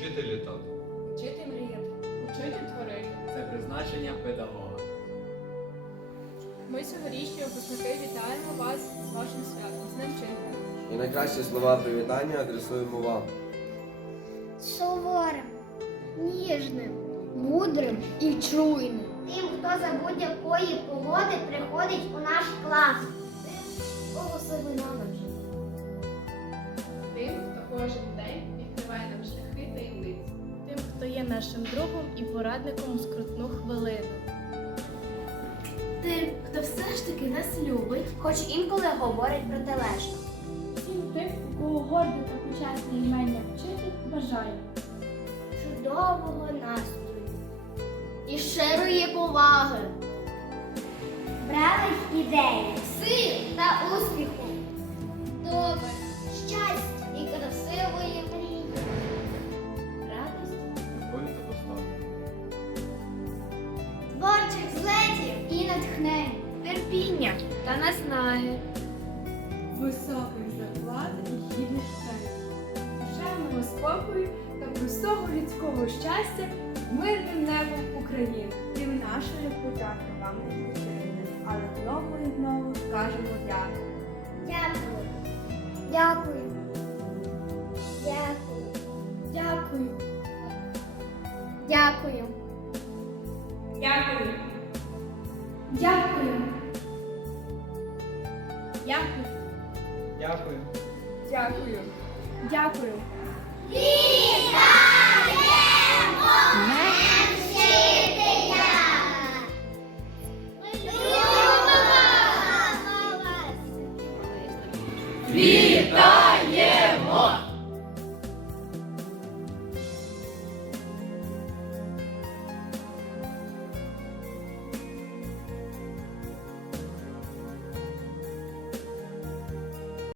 Вчити літати. Вчити мріяти. Учити творити. Це призначення педагога. Ми цьогорічні випускники вітаємо вас з вашим святом, з Днем вчителя. І найкращі слова привітання адресуємо вам. суворим, ніжним, мудрим і чуйним. Тим, хто за будь-якої погоди приходить у наш клас. Кого себе навичить. Є нашим другом і порадником у скрутну хвилину. Тим, хто все ж таки нас любить, Хоч інколи говорить протилежно. всім тим, у кого горде та почесне імення вчитель бажає. Чудового настрою. І щирої поваги. Бравих ідей, сил та успіху. Натхнень. Терпіння та наснаги. Високих зарплат і гідних ценів. Душевного спокою та простого людського щастя мирним небом України. Тим нашої подяки вам не вчителя, але знову і знову скажемо дякую. Дякую. Дякую. Дякую. Дякую. Дякую. Дякую. Дякую. Дякую. Дякую. Дякую. Дякую. Вітаємо!